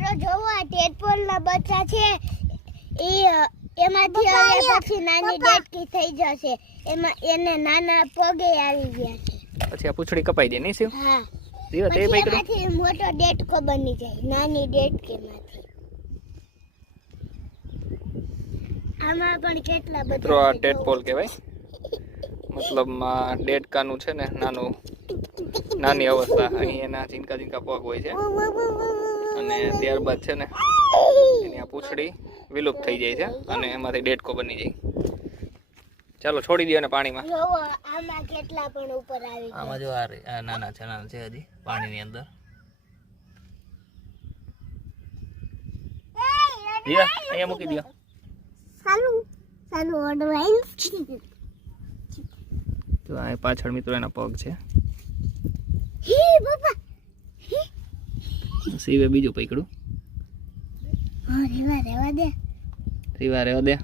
મિત્રો જોવો આ ટેડપોલના બચ્ચા છે એમાંથી હવે પછી નાની ડેટકી થઈ જશે એમાં એને નાના પગે આવી ગયા છે પછી આ પૂંછડી કપાઈ દે નહીં શિવ હા દીવા તે પકડો એમાંથી મોટો ડેટકો બની જાય નાની ડેટકીમાંથી આમાં પણ કેટલા બધા મિત્રો આ ટેડપોલ કહેવાય મતલબમાં ડેડકાનું છે ને નાની અવસ્થા અહીં એના ઝીંકા ઝીંકા પગ હોય છે અને ત્યારબાદ છે ને એની આ પૂંછડી વિલુપ્ત થઈ જાય છે અને એમાંથી ડેડકો બની જાય ચાલો છોડી દો ને પાણીમાં જોવો આમાં કેટલા પણ ઉપર આવી ગયા આમાં જો આ નાના છે હજી પાણીની અંદર દીવા અહીંયા મૂકી દો સાલું ઓડવાઈન તો આ પાછળ મિત્રો એના પગ છે હે બાબા શિવે બીજું પકડ્યું હા રેવા દે રેવા દે